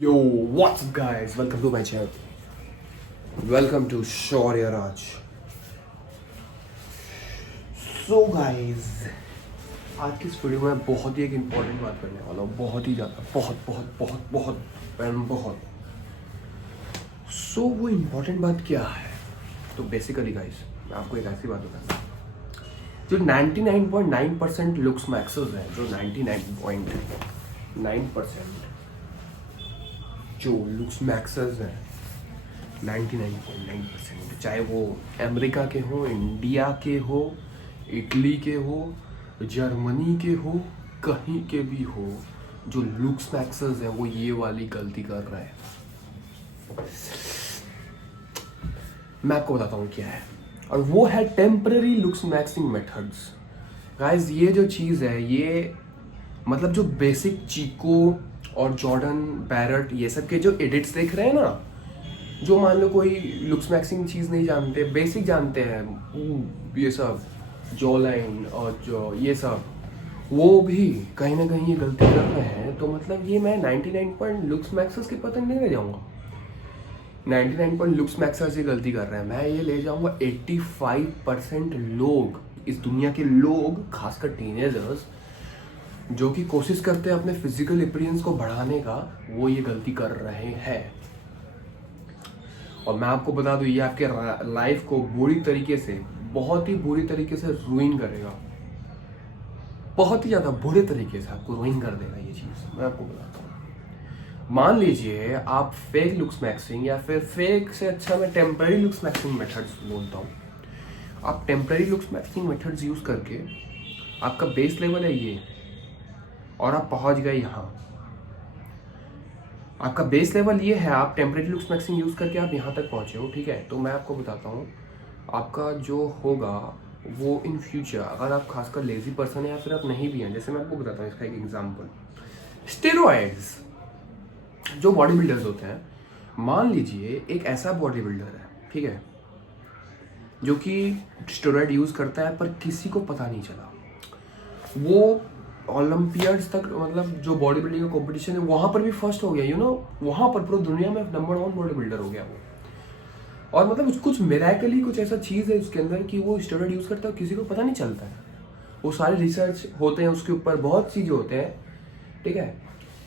Yo, what's up guys? Welcome to my channel. Welcome to Shaurya Raj. So guys, आज की इस video में बहुत ही एक इम्पॉर्टेंट बात करने वाला हूँ. बहुत ही ज़्यादा, बहुत. So वो इम्पॉर्टेंट बात क्या है? तो बेसिकली गाइस, मैं आपको एक ऐसी बात बताता हूँ. जो 99.9% लुक्स मैक्सेस हैं, जो 99.9% जो लुक्स मैक्सेस हैं, 99.9%, चाहे वो अमेरिका के हो, इंडिया के हो, इटली के हो, जर्मनी के हो, कहीं के भी हो, जो लुक्स मैक्सेस हैं वो ये वाली गलती कर रहे हैं. मैं आपको बताता हूँ क्या है, और वो है temporary looks maxing methods. Guys, ये जो चीज़ है, ये मतलब जो बेसिक चीको और जॉर्डन बैरट ये सब के जो एडिट्स देख रहे हैं ना, जो मान लो कोई लुक्स मैक्सिंग चीज़ नहीं जानते, बेसिक जानते हैं, ये सब जॉ लाइन और जो ये सब, वो भी कहीं ना कहीं ये गलती कर रहे हैं. तो मतलब ये मैं 99 पॉइंट लुक्स मैक्सेस के पतन नहीं ले जाऊँगा. 99 पॉइंट लुक्स मैक्सेस ये गलती कर रहे हैं, मैं ये ले जाऊँगा 85% लोग, इस दुनिया के लोग, खासकर टीनेजर्स जो कि कोशिश करते हैं अपने फिजिकल अपीयरेंस को बढ़ाने का, वो ये गलती कर रहे हैं. और मैं आपको बता दूं, ये आपके लाइफ को बुरी तरीके से, बहुत ही बुरी तरीके से रूइन करेगा. बहुत ही ज़्यादा बुरे तरीके से आपको रूइन कर देगा ये चीज़. मैं आपको बताता हूँ. मान लीजिए आप फेक लुक्स मैक्सिंग, या फिर फेक से अच्छा मैं टेम्पररी लुक्स मैक्सिंग मेथड्स बोलता हूँ. आप temporary looks maxing methods use करके, आपका बेस लेवल है ये, और आप पहुंच गए यहाँ. आपका बेस लेवल ये है, आप टेम्परेरी लुक्स मैक्सिंग यूज़ करके आप यहाँ तक पहुँचे हो, ठीक है. तो मैं आपको बताता हूँ, आपका जो होगा वो इन फ्यूचर, अगर आप खासकर लेजी पर्सन है या फिर आप नहीं भी हैं, जैसे मैं आपको बताता हूँ इसका एक एग्जांपल. स्टेरॉइड्स, जो बॉडी बिल्डर्स होते हैं, मान लीजिए एक ऐसा बॉडी बिल्डर है, ठीक है, जो कि स्टेरॉइड यूज़ करता है पर किसी को पता नहीं चला. वो ओलंपियाड्स तक, मतलब जो बॉडी बिल्डिंग का कंपटीशन है वहाँ पर भी फर्स्ट हो गया, वहाँ पर पूरी दुनिया में नंबर 1 बॉडी बिल्डर हो गया वो. और मतलब कुछ मिरेकली कुछ ऐसा चीज़ है उसके अंदर कि वो स्टेरॉइड यूज़ करता है, किसी को पता नहीं चलता है. वो सारे रिसर्च होते हैं उसके ऊपर, बहुत चीज़ें होते हैं, ठीक है,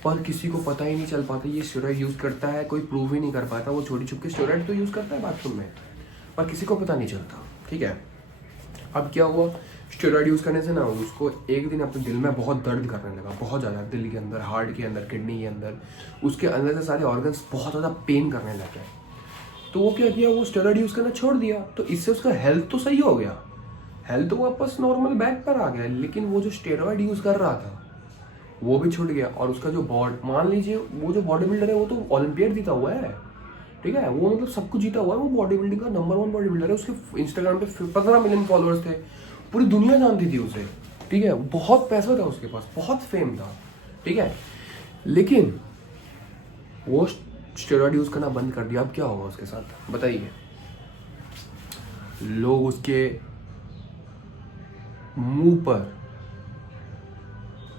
पर किसी को पता ही नहीं चल पाता ये स्टेरॉइड यूज़ करता है. कोई प्रूव ही नहीं कर पाता. वो छोटी छुप के स्टेरॉइड तो यूज़ करता है बाथरूम में, पर किसी को पता नहीं चलता, ठीक है. अब क्या हुआ, स्टेरॉइड यूज़ करने से ना उसको एक दिन अपने दिल में बहुत दर्द करने लगा, बहुत ज़्यादा, दिल के अंदर, हार्ट के अंदर, किडनी के अंदर, उसके अंदर से सारे ऑर्गन्स बहुत ज़्यादा पेन करने लगे. तो वो क्या किया, वो स्टेरॉइड यूज़ करना छोड़ दिया. तो इससे उसका हेल्थ तो सही हो गया, हेल्थ तो वापस नॉर्मल बैक पर आ गया, लेकिन वो जो स्टेरॉइड यूज़ कर रहा था वो भी छूट गया. और उसका जो मान लीजिए वो जो बॉडी बिल्डर है वो तो ओलंपियाड जीता हुआ है, ठीक है, वो मतलब सब कुछ जीता हुआ है, वो बॉडी बिल्डिंग का नंबर 1 बॉडी बिल्डर है. उसके इंस्टाग्राम पे 15 मिलियन फॉलोअर्स थे, पूरी दुनिया जानती थी उसे, ठीक है, बहुत पैसा था उसके पास, बहुत फेम था, ठीक है. लेकिन वो स्टेरॉइड यूज करना बंद कर दिया. अब क्या होगा उसके साथ बताइए. लोग उसके मुंह पर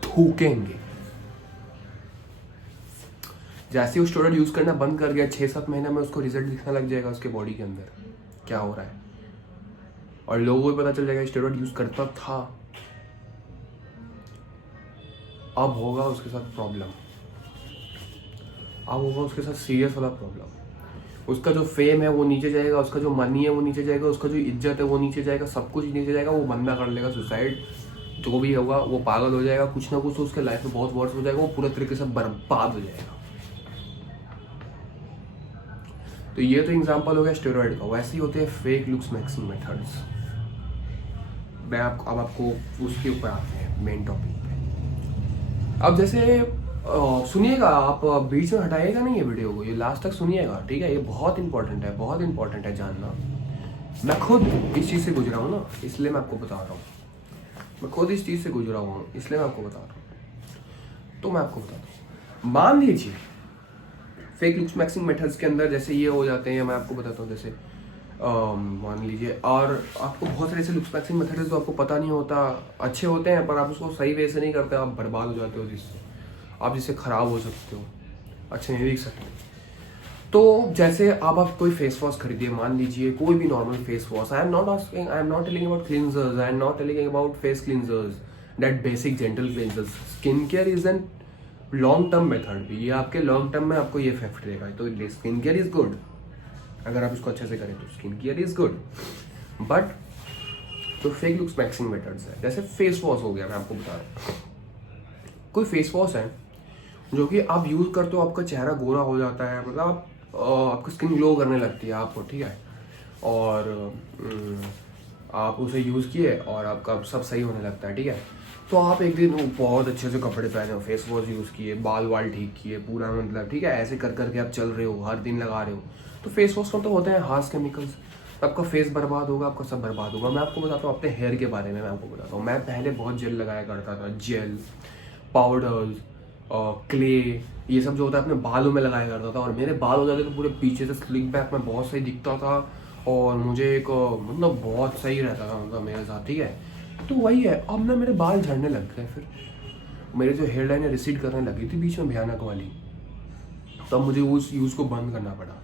थूकेंगे. जैसे वो स्टेरॉइड यूज करना बंद कर गया, 6-7 महीने में उसको रिजल्ट दिखने लग जाएगा उसके बॉडी के अंदर क्या हो रहा है, और लोगों को पता चल जाएगा स्टेरॉइड यूज करता था. अब होगा उसके साथ प्रॉब्लम, अब होगा उसके साथ सीरियस वाला प्रॉब्लम. उसका जो फेम है वो नीचे जाएगा, उसका जो मनी है वो नीचे जाएगा, उसका जो इज्जत है वो नीचे जाएगा, सब कुछ नीचे जाएगा. वो बंदा कर लेगा सुसाइड, जो भी होगा वो पागल हो जाएगा, कुछ ना कुछ तो उसके लाइफ में बहुत वर्ष हो जाएगा, वो पूरे तरीके से बर्बाद हो जाएगा. तो ये तो एग्जांपल हो गया स्टेरॉइड का. वैसे ही होते हैं फेक लुक्स मैक्सिंग मेथड्स. मैं अब आपको उसके ऊपर आते हैं मेन टॉपिक पे. अब जैसे सुनिएगा, आप बीच में हटाइएगा नहीं ये वीडियो को, ये लास्ट तक सुनिएगा, ठीक है. ये बहुत इंपॉर्टेंट है, बहुत इंपॉर्टेंट है जानना. मैं खुद इस चीज़ से गुजरा हूँ ना, इसलिए मैं आपको बता रहा हूँ. मैं खुद इस चीज़ से गुजरा हुआ हूँ, इसलिए मैं आपको बता रहा हूँ. तो मैं आपको बताता हूँ, मान लीजिए फेक लुक्स मैक्सिंग मेथड्स के अंदर जैसे ये हो जाते हैं. मैं आपको बताता हूँ, जैसे मान लीजिए, और आपको बहुत सारे ऐसे लुक्स मैक्सिंग मेथड्स जो आपको पता नहीं होता, अच्छे होते हैं पर आप उसको सही वे से नहीं करते, आप बर्बाद हो जाते हो, जिससे आप जिससे ख़राब हो सकते हो. अच्छे नहीं दिख सकते। तो जैसे अब आप कोई फेस वॉश खरीदिए, मान लीजिए कोई भी normal face wash, I am not telling about cleansers, I am not telling about face cleansers, that basic gentle cleansers. Skin care is an long term method, ये आपके लॉन्ग टर्म में आपको ये इफेक्ट देगा। तो स्किन केयर इज गुड, अगर आप इसको अच्छे से करें तो skin care is good. But जो फेक लुक्स मैक्सिंग मेथड्स है, जैसे फेस वॉश हो गया, मैं आपको बता रहा हूँ, कोई फेस वॉश है जो कि आप यूज़ करते हो, आपका चेहरा गोरा हो जाता है, मतलब आपकी स्किन ग्लो करने लगती है आपको, ठीक है, और आप उसे यूज़ किए और आपका सब सही होने लगता है, ठीक है। तो आप एक दिन बहुत अच्छे से कपड़े पहने हो, फेस वॉश यूज़ किए, बाल वाल ठीक किए पूरा, मतलब ठीक है, ऐसे कर करके आप चल रहे हो, हर दिन लगा रहे हो, तो फेस वॉश में तो होते हैं हार्श केमिकल्स, आपका फेस बर्बाद होगा, आपका सब बर्बाद होगा। मैं आपको बताता हूँ अपने हेयर के बारे में, मैं आपको बताता हूँ, मैं पहले बहुत जेल लगाया करता था, जेल, पाउडर्स, क्ले, ये सब जो होता है अपने बालों में लगाया करता था, और मेरे बाल हो जाते थे पूरे पीछे से स्लिक बैक में, बहुत सही दिखता था, और मुझे एक मतलब बहुत सही रहता था मतलब मेरे साथ, ठीक है। तो वही है, अब ना मेरे बाल झड़ने लग गए, फिर मेरे जो हेयर लाइन रिसीड करने लगी थी बीच में भयानक वाली, तब मुझे उस यूज़ को बंद करना पड़ा।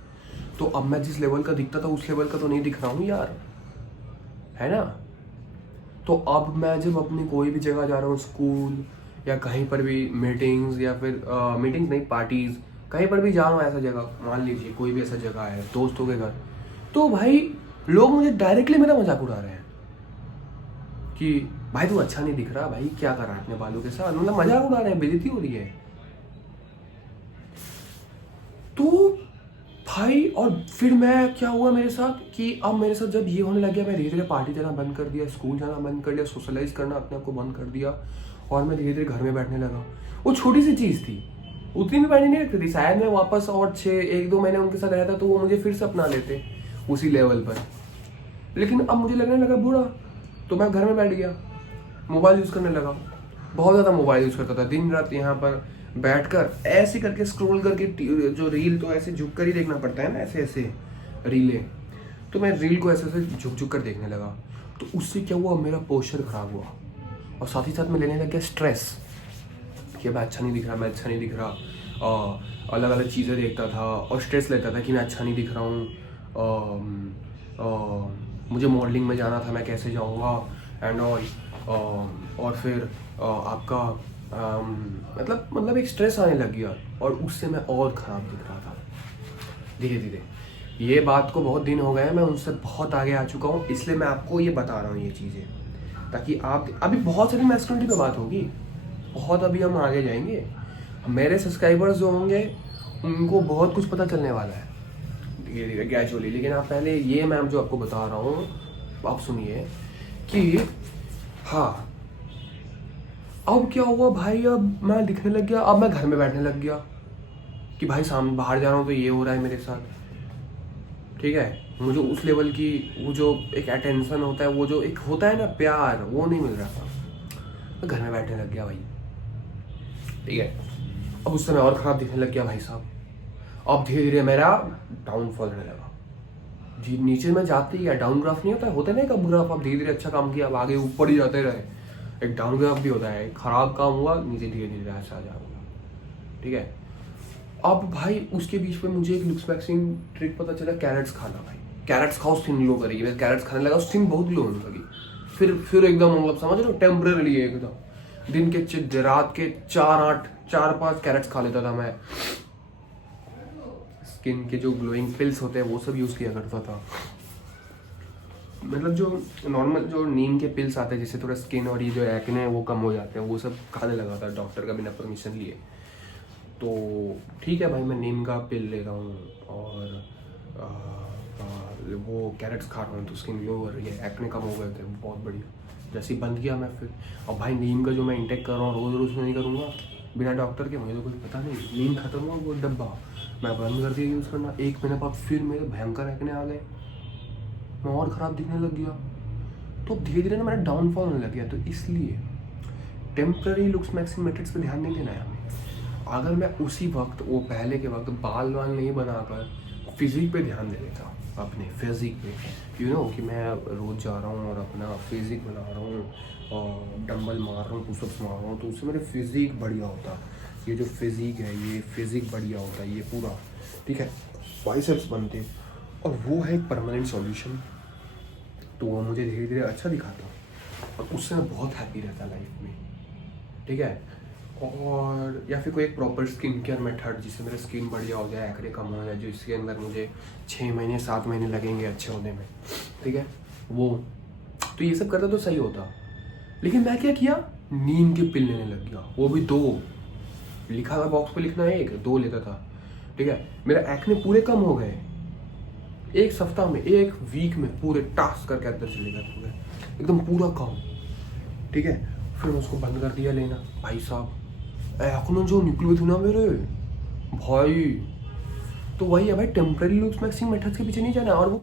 तो अब मैं जिस लेवल का दिखता था उस लेवल का तो नहीं दिख रहा हूँ यार, है ना। तो अब मैं जब अपनी कोई भी जगह जा रहा हूँ, स्कूल या कहीं पर भी मीटिंग्स, या फिर मीटिंग्स नहीं, पार्टीज, कहीं पर भी जा रहा हूँ ऐसा जगह, मान लीजिए कोई भी ऐसा जगह है दोस्तों के घर, तो भाई लोग मुझे डायरेक्टली मेरा मजाक उड़ा रहे हैं कि भाई तू अच्छा नहीं दिख रहा, भाई क्या कर रहा है अपने बालों के साथ, मतलब मजाक उड़ा रहे हैं, बेइज्जती हो रही है। तो भाई और फिर मैं क्या हुआ मेरे साथ कि अब मेरे साथ जब ये होने लग गया, मैं धीरे धीरे पार्टी जाना बंद कर दिया, स्कूल जाना बंद कर दिया, सोशलाइज करना अपने आप को बंद कर दिया, और मैं धीरे धीरे घर में बैठने लगा। वो छोटी सी चीज़ थी, उतनी भी मैंने नहीं रखती थी, शायद मैं वापस और 1-2 महीने उनके साथ रहता तो वो मुझे फिर से अपना लेते उसी लेवल पर। लेकिन अब मुझे लगने लगा बुरा, तो मैं घर में बैठ गया, मोबाइल यूज़ करने लगा, बहुत ज़्यादा मोबाइल यूज़ करता था, दिन रात यहाँ पर बैठकर ऐसे करके स्क्रॉल करके, जो रील तो ऐसे झुक कर ही देखना पड़ता है ना, ऐसे ऐसे रीलें, तो मैं रील को ऐसे ऐसे झुक झुक कर देखने लगा। तो उससे क्या हुआ, मेरा पोस्चर खराब हुआ, और साथ ही साथ मैं लेने लग गया स्ट्रेस कि मैं अच्छा नहीं दिख रहा, मैं अच्छा नहीं दिख रहा, अलग अलग चीज़ें देखता था और स्ट्रेस लेता था कि मैं अच्छा नहीं दिख रहा हूँ, मुझे मॉडलिंग में जाना था, मैं कैसे जाऊँगा एंड ऑल, और फिर आपका मतलब एक स्ट्रेस आने लग गया, और उससे मैं और ख़राब दिख रहा था धीरे धीरे। ये बात को बहुत दिन हो गए हैं, मैं उनसे बहुत आगे आ चुका हूँ, इसलिए मैं आपको ये बता रहा हूँ ये चीज़ें, ताकि आप अभी बहुत सारी मैस्कुलिनिटी पे बात होगी, बहुत अभी हम आगे जाएंगे, मेरे सब्सक्राइबर्स जो होंगे उनको बहुत कुछ पता चलने वाला है धीरे धीरे ग्रेजुअली। लेकिन आप पहले ये मैं जो आपको बता रहा हूँ आप सुनिए कि हाँ, अब क्या हुआ भाई, अब मैं दिखने लग गया, अब मैं घर में बैठने लग गया कि भाई सामने बाहर जा रहा हूँ तो ये हो रहा है मेरे साथ, ठीक है, मुझे उस लेवल की वो जो एक अटेंशन होता है, वो जो एक होता है ना प्यार, वो नहीं मिल रहा था, मैं घर में बैठने लग गया भाई, ठीक है। अब उस समय और ख़राब दिखने लग गया भाई साहब, अब धीरे धीरे मेरा डाउनफॉल होने लगा, जी नीचे में जाते ही, डाउन ग्राफ नहीं होता है ना, कब ग्राफ आप धीरे धीरे अच्छा काम किया, अब आगे ऊपर ही जाते रहे, एक डाउन ग्राफ भी होता है, खराब काम हुआ नीचे धीरे धीरे ऐसा जाऊंगा, ठीक है। अब भाई उसके बीच में मुझे एक लुक्स मैक्सिंग ट्रिक पता चला, कैरेट्स खाना, भाई कैरेट्स खाओ स्किन ग्लो करेगी, मैं कैरेट्स खाने लगा, स्किन बहुत ग्लो होने लगी, फिर एकदम मतलब समझ रहे हो टेम्परेरी एकदम, दिन के रात के 4-5 कैरेट्स खा लेता था मैं, स्किन के जो ग्लोइंग पिल्स होते हैं वो सब यूज़ किया करता था, मतलब जो नॉर्मल जो नीम के पिल्स आते हैं जिससे थोड़ा स्किन और ये जो एक्ने है वो कम हो जाते हैं, वो सब खाने लगा था डॉक्टर का बिना परमिशन लिए। तो ठीक है भाई, मैं नीम का पिल ले रहा हूँ और वो कैरेट्स खा रहा हूँ, तो स्किन ग्लो हो रही है, एक्ने कम हो गए थे, बहुत बढ़िया। जैसे ही बंद किया मैं फिर, और भाई नीम का जो मैं इंटेक कर रहा हूँ रोज़ रोज़ नहीं करूँगा बिना डॉक्टर के, मुझे तो कुछ पता नहीं, नीम खत्म हुआ वो डब्बा मैं बंद कर दिया यूज़ करना, 1 महीने बाद फिर मेरे भयंकर एक्ने आ गए, मैं और ख़राब दिखने लग गया। तो धीरे धीरे ना मेरा डाउनफॉल होने लग गया। तो इसलिए टेम्प्रेरी लुक्स मैक्सिंग मेथड्स पे ध्यान नहीं देना है हमें। अगर मैं उसी वक्त वो पहले के वक्त बाल वाल नहीं बनाकर फिजिक पे ध्यान दे देता, अपने फिजिक पे, यू नो कि मैं रोज़ जा रहा हूँ और अपना फिजिक बना रहा हूँ और डंबल मार रहा हूँ, पुशअप्स मार रहा हूँ, तो उससे मेरे फिजिक बढ़िया होता, ये जो फिजिक है, ये फिजिक बढ़िया होता है ये पूरा, ठीक है, बाइसेप्स बनते हैं, और वो है एक परमानेंट सॉल्यूशन। तो वो मुझे धीरे धीरे अच्छा दिखाता और उससे मैं बहुत हैप्पी रहता लाइफ में, ठीक है। और या फिर कोई एक प्रॉपर स्किन केयर मेथड जिससे मेरा स्किन बढ़िया हो जाए, एक्ने कम हो जाए, जो इसके अंदर मुझे 6 महीने 7 महीने लगेंगे अच्छे होने में, ठीक है। वो तो ये सब करता तो सही होता, लेकिन मैं क्या किया, नीम की पिल लेने लग गया, वो भी 2 लिखा था बॉक्स पे, लिखना 1 2 लेता था, ठीक है। मेरा एक्ने पूरे कम हो गए, एक सप्ताह में, एक वीक में पूरे टास्क करके अंदर चले गए पूरे, एकदम पूरा कम, ठीक है। फिर मैं उसको बंद कर दिया लेना। भाई साहब एक्ने जो निकले थे ना मेरे भाई, तो वही है भाई, टेम्पररी लुक्स मैक्सिंग मेथड्स के पीछे नहीं जाना। और वो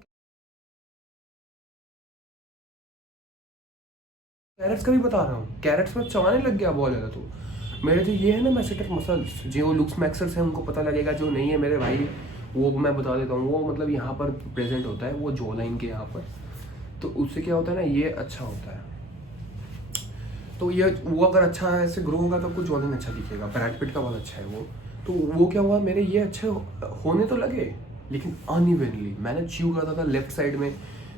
कैरेट्स का भी बता रहा हूँ, कैरेट्स में चबाने लग गया बहुत ज़्यादा। तो मेरे जो ये है ना मैसेटर मसल्स, जो लुक्स मैक्सर्स हैं उनको पता लगेगा, जो नहीं है मेरे भाई वो मैं बता देता हूँ। वो मतलब यहाँ पर प्रेजेंट होता है, वो जॉ लाइन के यहाँ पर, तो उससे क्या होता है ना, ये अच्छा होता है। तो ये वो अगर अच्छा ऐसे ग्रो होगा तो आपको जॉ लाइन अच्छा दिखेगा। ब्रैड पिट का बहुत अच्छा है वो। तो वो क्या हुआ, मेरे ये अच्छे होने तो लगे, लेकिन अनइवनली मैंने च्यू करता था लेफ्ट साइड में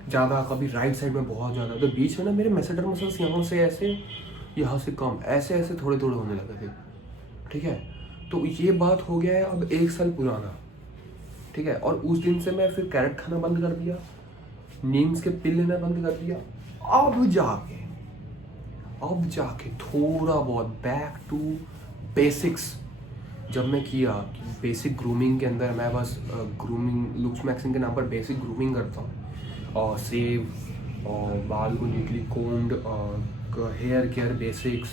ज़्यादा, कभी राइट साइड में बहुत ज़्यादा, तो बीच में ना मेरे मैसेटर मसल्स यहाँ से ऐसे, यहाँ से कम, ऐसे ऐसे थोड़े थोड़े होने लगे थे, ठीक है। तो ये बात हो गया है अब 1 साल पुराना, ठीक है। और उस दिन से मैं फिर कैरेट खाना बंद कर दिया, नीम्स के पिल लेना बंद कर दिया। अब जाके थोड़ा बहुत बैक टू बेसिक्स जब मैं किया, बेसिक ग्रूमिंग के अंदर मैं बस ग्रूमिंग लुक्स मैक्सिंग के नाम पर बेसिक ग्रूमिंग करता हूँ, और सेव और बाल को neatly combed, hair care basics,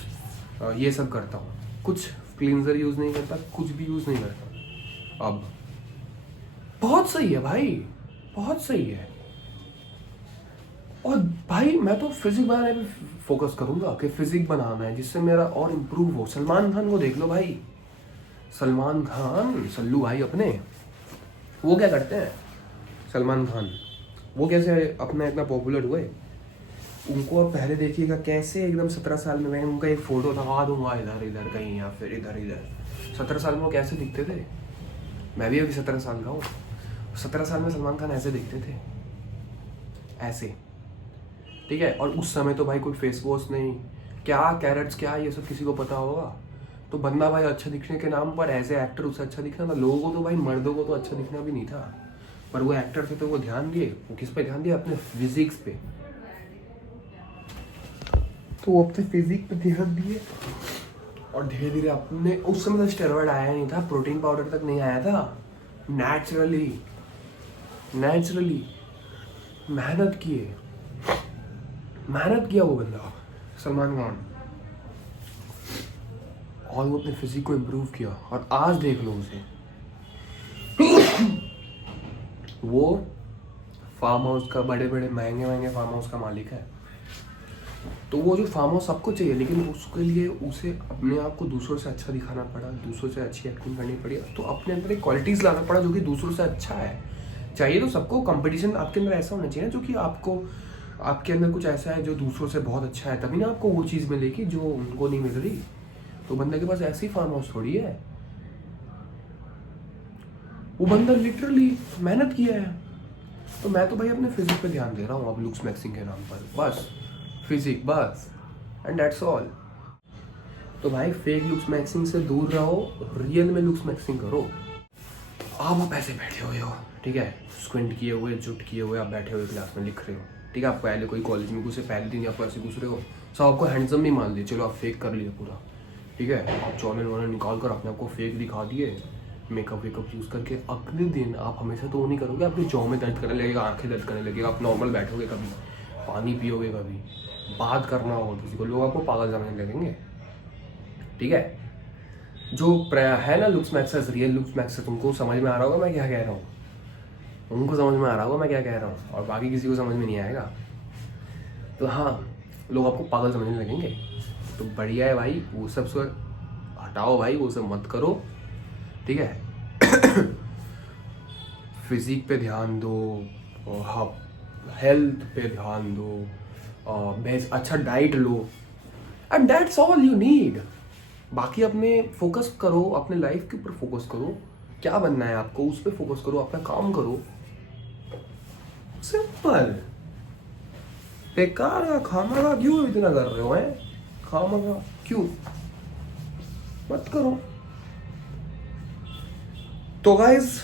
ये सब करता हूँ। कुछ क्लींजर यूज़ नहीं करता, कुछ भी यूज़ नहीं करता। अब बहुत सही है भाई, बहुत सही है। और भाई मैं तो फिजिक बनाने पे फोकस करूंगा कि फिजिक बनाना है जिससे मेरा और इम्प्रूव हो। सलमान खान को देख लो भाई, सलमान खान सल्लू भाई अपने, वो क्या करते हैं, सलमान खान वो कैसे अपना इतना पॉपुलर हुए। उनको अब पहले देखिएगा कैसे एकदम 17 साल में, मैं उनका एक फ़ोटो लगा दूंगा इधर इधर कहीं या फिर इधर इधर, 17 साल में वो कैसे दिखते थे। मैं भी अभी 17 साल का हूँ, 17 साल में सलमान खान ऐसे दिखते थे, ऐसे, ठीक है। और उस समय तो भाई कोई फेस वॉश नहीं, क्या कैरेट्स क्या ये सब किसी को पता होगा। तो बंदा भाई अच्छा दिखने के नाम पर एज ए एक्टर उससे अच्छा दिखना था। लोगों को तो भाई, मर्दों को तो अच्छा दिखना भी नहीं था, पर वो एक्टर थे तो वो ध्यान दिए, वो किस पे ध्यान दिया, अपने फिजिक्स पे। तो वो अपने फिजिक पे ध्यान दिए और धीरे धीरे अपने, उस समय तो स्टेरॉइड आया नहीं था, प्रोटीन पाउडर तक नहीं आया था, नेचुरली मेहनत किया वो बंदा सलमान खान, और वो अपने फिजिक को इम्प्रूव किया। और आज देख लो उसे, वो फार्म हाउस का, बड़े बड़े महंगे फार्म हाउस का मालिक है। तो वो जो फार्म हाउस सबको चाहिए, लेकिन उसके लिए उसे अपने आप को दूसरों से अच्छा दिखाना पड़ा, दूसरों से अच्छी एक्टिंग करनी पड़ी, तो अपने अंदर एक क्वालिटीज़ लाना पड़ा जो कि दूसरों से अच्छा है। चाहिए तो सबको कंपटीशन आपके अंदर ऐसा होना चाहिए जो कि आपको, आपके अंदर कुछ ऐसा है जो दूसरों से बहुत अच्छा है, तभी ना आपको वो चीज़ मिलेगी जो उनको नहीं मिल रही। तो बंदे के पास ऐसी फार्म हाउस थोड़ी है, वो बंदा लिटरली मेहनत किया है। तो मैं तो भाई अपने फिजिक पे ध्यान दे रहा हूँ अब लुक्स मैक्सिंग के नाम पर, बस फिजिक बस, एंड दैट्स ऑल। तो भाई फेक लुक्स मैक्सिंग से दूर रहो, रियल में लुक्स मैक्सिंग करो। आप ऐसे बैठे हुए हो, ठीक है, स्क्विंट किए हुए, जुट किए हुए, आप बैठे हुए क्लास में लिख रहे हो, ठीक है। आप पहले कोई कॉलेज में घुसे, पहले दिन आप ऐसे घुस रहे हो, सब आपको हैंडसम भी मान लिया, चलो आप फेक कर लिए पूरा, ठीक है। आप चौलन वॉलन निकाल कर अपने आपको फेक दिखा दिए, मेकअप वेकअप यूज़ करके। अगले दिन आप हमेशा तो वो नहीं करोगे, आपके जॉ में दर्द करने लगेगा, आंखें दर्द करने लगेगा, आप नॉर्मल बैठोगे, कभी पानी पियोगे, कभी बात करना होगा किसी को, लोग आपको पागल समझने लगेंगे, ठीक है। जो है ना लुक्स मैक्सर्स, रियल लुक्स मैक्सर्स, तुमको समझ में आ रहा होगा मैं क्या कह रहा हूँ, उनको समझ में आ रहा होगा मैं क्या कह रहा हूँ, और बाकी किसी को समझ में नहीं आएगा। तो हाँ, लोग आपको पागल समझने लगेंगे। तो बढ़िया है भाई, वो सब से हटाओ भाई, वो सब मत करो, ठीक है। फिजिक पे ध्यान दो, हाँ, हेल्थ पे ध्यान दो, बेस्ट अच्छा diet low, and that's all you need. बाकी अपने फोकस करो, अपने लाइफ के ऊपर फोकस करो, क्या बनना है आपको उस पर फोकस करो, अपना काम करो, सिंपल। बेकार का खामखा क्यों इतना कर रहे हो हैं, खामखा क्यों, मत करो। तो गाइस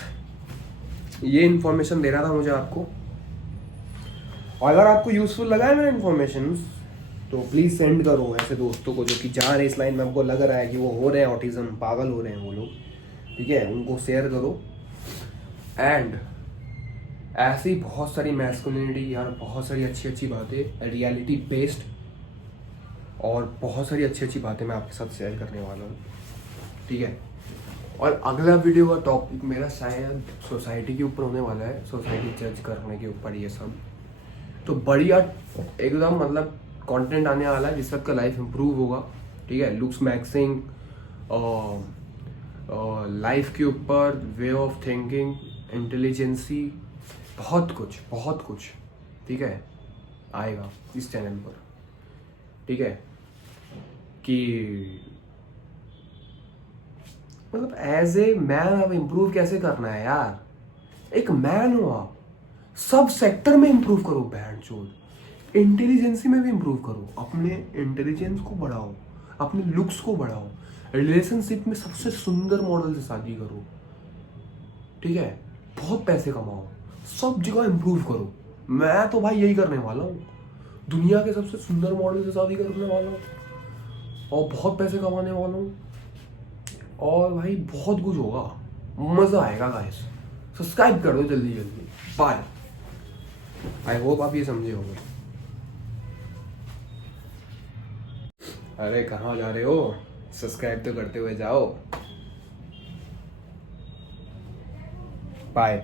ये इन्फॉर्मेशन दे रहा था मुझे आपको, और अगर आपको यूजफुल लगा है मेरा इन्फॉर्मेशन तो प्लीज़ सेंड करो ऐसे दोस्तों को जो कि जा रहे इस लाइन में, हमको लग रहा है कि वो हो रहे हैं ऑटिज्म, पागल हो रहे हैं वो लोग, ठीक है, उनको शेयर करो। एंड ऐसी बहुत सारी मैस्कुलिनिटी यार, बहुत सारी अच्छी अच्छी बातें रियलिटी बेस्ड, और बहुत सारी अच्छी अच्छी बातें मैं आपके साथ शेयर करने वाला हूँ, ठीक है। और अगला वीडियो का टॉपिक मेरा शायद सोसाइटी के ऊपर होने वाला है, सोसाइटी जज करने के ऊपर ये सब। तो बढ़िया एकदम मतलब कंटेंट आने वाला है जिससे आपका लाइफ इम्प्रूव होगा, ठीक है। लुक्स मैक्सिंग, लाइफ के ऊपर, वे ऑफ थिंकिंग, इंटेलिजेंसी, बहुत कुछ, ठीक है, आएगा इस चैनल पर, ठीक है। कि मतलब एज ए मैन अब इम्प्रूव कैसे करना है यार, एक मैन हो आप, सब सेक्टर में इम्प्रूव करो, बैंड चोद, इंटेलिजेंसी में भी इम्प्रूव करो, अपने इंटेलिजेंस को बढ़ाओ, अपने लुक्स को बढ़ाओ, रिलेशनशिप में सबसे सुंदर मॉडल से शादी करो, ठीक है, बहुत पैसे कमाओ, सब जगह इम्प्रूव करो। मैं तो भाई यही करने वाला हूँ, दुनिया के सबसे सुंदर मॉडल से शादी करने वाला हूँ, और बहुत पैसे कमाने वाला हूँ, और भाई बहुत कुछ होगा, मज़ा आएगा गाइस। सब्सक्राइब कर दो जल्दी जल्दी, बाय। आई होप आप ये समझे होंगे। अरे कहाँ जा रहे हो, सब्सक्राइब तो करते हुए जाओ, बाय।